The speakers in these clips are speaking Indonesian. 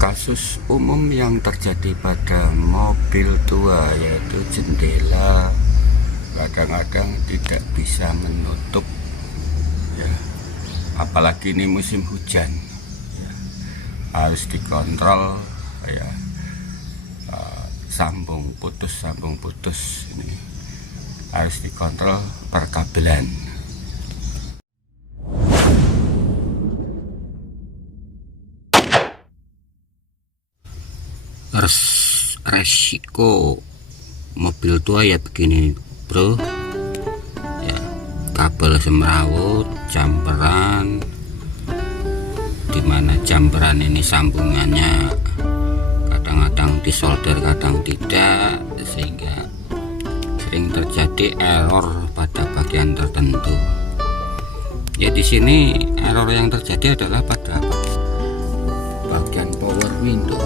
Kasus umum yang terjadi pada mobil tua yaitu jendela kadang-kadang tidak bisa menutup ya, apalagi ini musim hujan ya, harus dikontrol ya, sambung putus ini harus dikontrol perkabelan. Resiko mobil tua ya begini bro ya, kabel semrawut, jumperan, dimana jumperan ini sambungannya kadang-kadang disolder kadang tidak, sehingga sering terjadi error pada bagian tertentu ya. Di sini error yang terjadi adalah pada bagian power window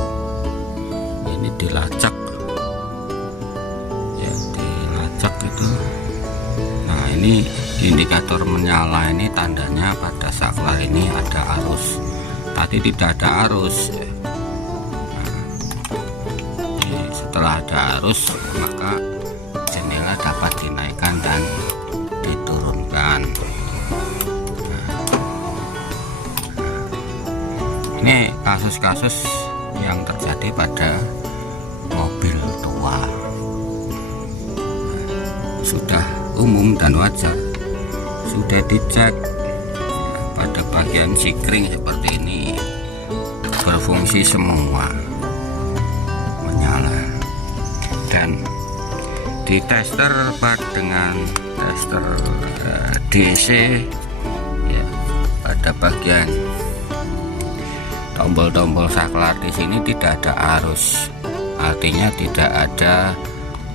ini dilacak ya, dilacak itu. Nah ini indikator menyala, ini tandanya pada saklar ini ada arus, tadi tidak ada arus. Nah, setelah ada arus maka jendela dapat dinaikkan dan diturunkan. Ini kasus-kasus yang terjadi pada mobil tua, sudah umum dan wajar, sudah dicek pada bagian sikring seperti ini berfungsi semua, menyala, dan di tester dengan tester DC ya, pada bagian tombol-tombol saklar di sini tidak ada arus, artinya tidak ada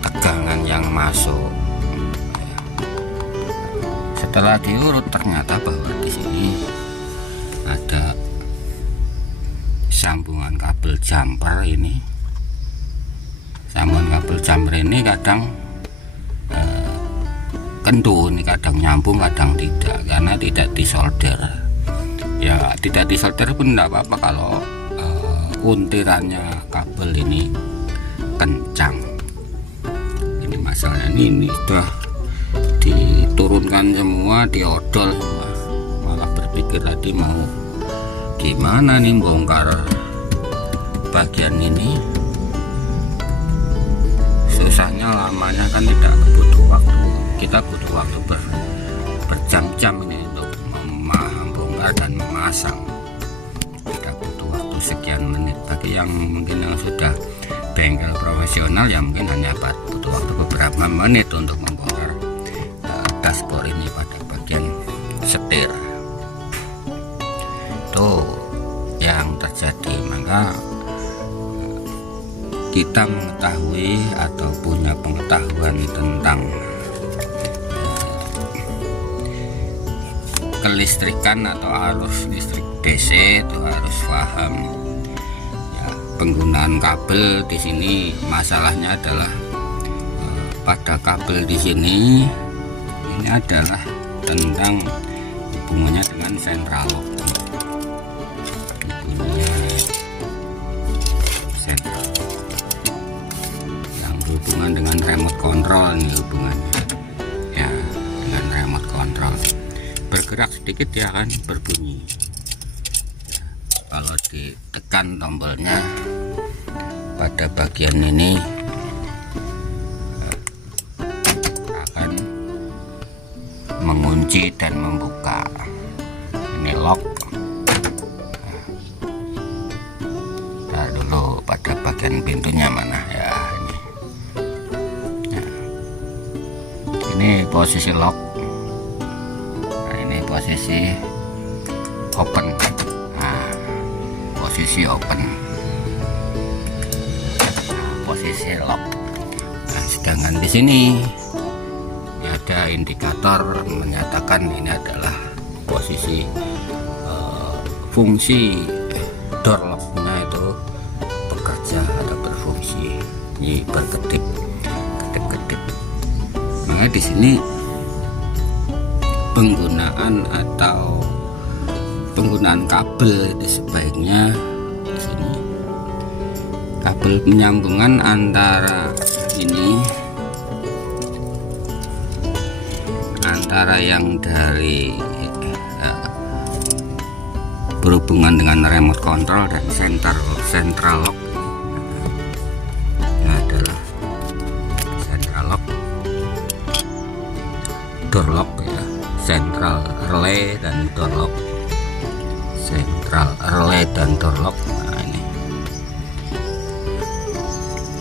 tegangan yang masuk. Setelah diurut ternyata bahwa di sini ada sambungan kabel jumper ini. Sambungan kabel jumper ini kadang kentu, ini kadang nyambung kadang tidak karena tidak disolder. Ya tidak disolder pun tidak apa-apa kalau untirannya kabel ini kencang. Ini masalahnya ini sudah diturunkan semua, diodol semua, malah berpikir tadi mau gimana nih bongkar bagian ini. Susahnya lamanya kan tidak butuh waktu, kita butuh waktu berjam-jam ini untuk membongkar dan memasang, tidak butuh waktu sekian menit. Bagi yang mungkin yang sudah bengkel profesional ya mungkin hanya butuh waktu beberapa menit untuk membongkar dashboard ini pada bagian setir. Itu yang terjadi. Maka kita mengetahui atau punya pengetahuan tentang kelistrikan atau arus listrik DC itu harus paham ya, penggunaan kabel di sini. Masalahnya adalah pada kabel di sini ini adalah tentang hubungannya dengan central lock. Central yang berhubungan dengan remote control, ini hubungannya ya dengan remote control. Bergerak sedikit dia akan berbunyi ya, kalau ditekan tombolnya pada bagian ini akan mengunci dan membuka. Ini lock. Nah dulu pada bagian pintunya mana ya, ini posisi lock, posisi open. Nah, posisi open, posisi lock. Nah, sedangkan di sini ada indikator menyatakan ini adalah posisi fungsi door locknya itu bekerja atau berfungsi, ini berkedip, kedip-kedip. Maka di sini penggunaan atau penggunaan kabel itu sebaiknya di sini kabel penyambungan antara ini, antara yang dari berhubungan dengan remote control dan central lock. Ini adalah central lock, door lock ya, central relay dan door lock, central relay dan door lock. Nah,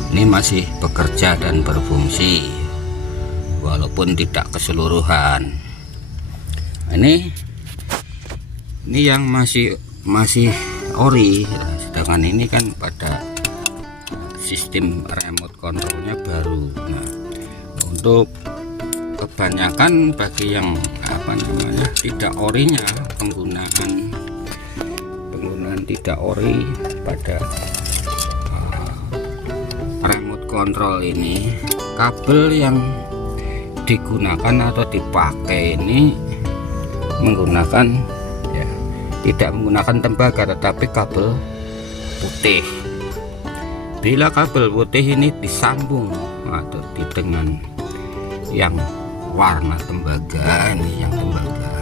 ini masih bekerja dan berfungsi walaupun tidak keseluruhan. Ini yang masih ori, sedangkan ini kan pada sistem remote controlnya baru. Nah, untuk kebanyakan bagi yang tidak orinya, penggunaan tidak ori pada remote control ini, kabel yang digunakan atau dipakai ini menggunakan tidak menggunakan tembaga tetapi kabel putih. Bila kabel putih ini disambung atau dengan yang warna tembaga, ini yang tembaga,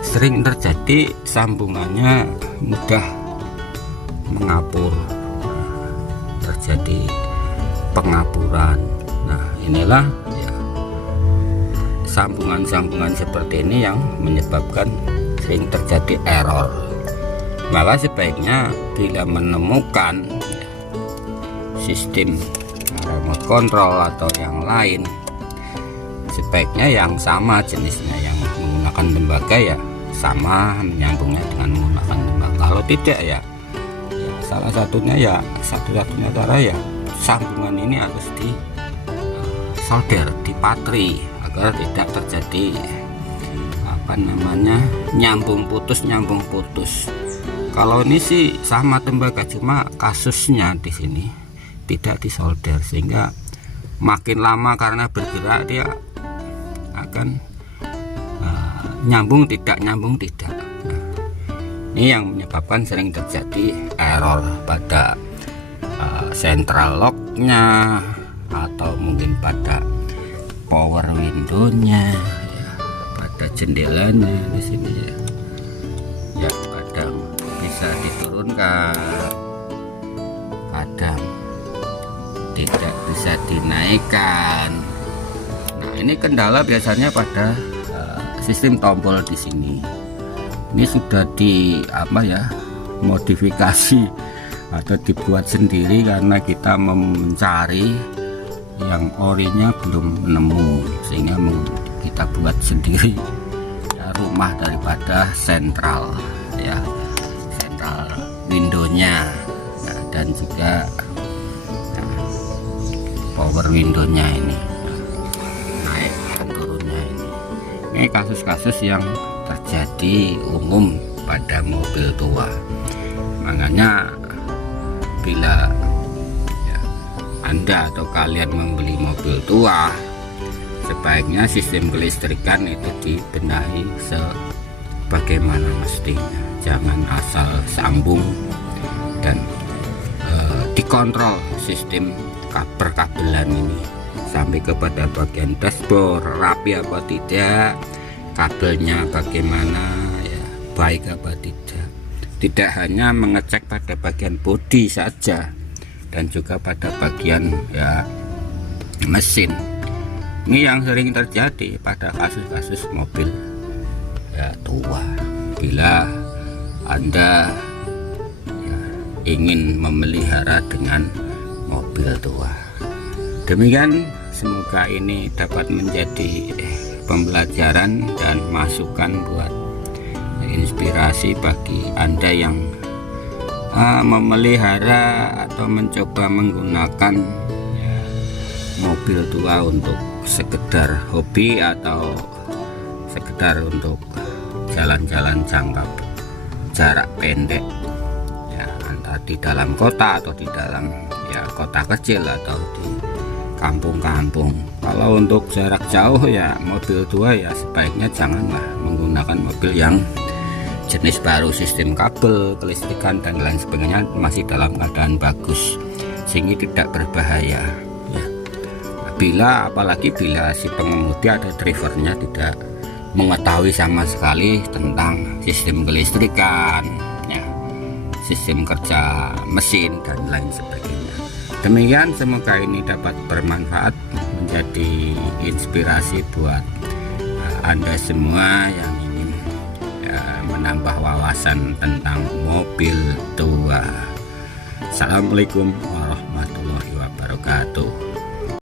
sering terjadi sambungannya mudah mengapur, terjadi pengapuran. Nah, inilah sambungan-sambungan seperti ini yang menyebabkan sering terjadi error. Maka sebaiknya bila menemukan sistem remote control atau yang lain, sebaiknya yang sama jenisnya, yang menggunakan tembaga ya sama menyambungnya dengan menggunakan tembaga. Kalau tidak ya salah satunya satu-satunya cara ya sambungan ini harus di solder, dipatri, agar tidak terjadi nyambung putus. Kalau ini sih sama tembaga, cuma kasusnya di sini tidak disolder, sehingga makin lama karena bergerak dia akan nyambung tidak. Nah, ini yang menyebabkan sering terjadi error pada central locknya, atau mungkin pada power windownya ya, pada jendelanya di sini ya kadang bisa diturunkan, kadang tidak bisa dinaikkan. Nah, ini kendala biasanya pada sistem tombol di sini. Ini sudah modifikasi atau dibuat sendiri karena kita mencari yang orinya belum nemu, sehingga kita buat sendiri rumah daripada sentral windownya dan juga power windownya ini naik dan turunnya ini kasus-kasus yang terjadi umum pada mobil tua. Makanya bila Anda atau kalian membeli mobil tua, sebaiknya sistem kelistrikan itu dibenahi sebagaimana mestinya. Jangan asal sambung dan dikontrol sistem perkabelan ini sampai kepada bagian dashboard, rapi apa tidak, kabelnya bagaimana ya, baik apa tidak. Tidak hanya mengecek pada bagian bodi saja, dan juga pada bagian mesin. Ini yang sering terjadi pada kasus-kasus mobil tua. Bila Anda ingin memelihara dengan mobil tua, demikian, semoga ini dapat menjadi pembelajaran dan masukan buat inspirasi bagi Anda yang memelihara atau mencoba menggunakan mobil tua untuk sekedar hobi atau sekedar untuk jalan-jalan jarak pendek antara di dalam kota atau di dalam kota kecil atau di kampung-kampung. Kalau untuk jarak jauh mobil tua sebaiknya janganlah menggunakan mobil yang jenis baru sistem kabel, kelistrikan dan lain sebagainya masih dalam keadaan bagus sehingga tidak berbahaya ya. Apalagi bila si pengemudi atau drivernya tidak mengetahui sama sekali tentang sistem kelistrikan ya, sistem kerja mesin dan lain sebagainya. Demikian, semoga ini dapat bermanfaat, menjadi inspirasi buat Anda semua yang ingin menambah wawasan tentang mobil tua. Assalamualaikum warahmatullahi wabarakatuh.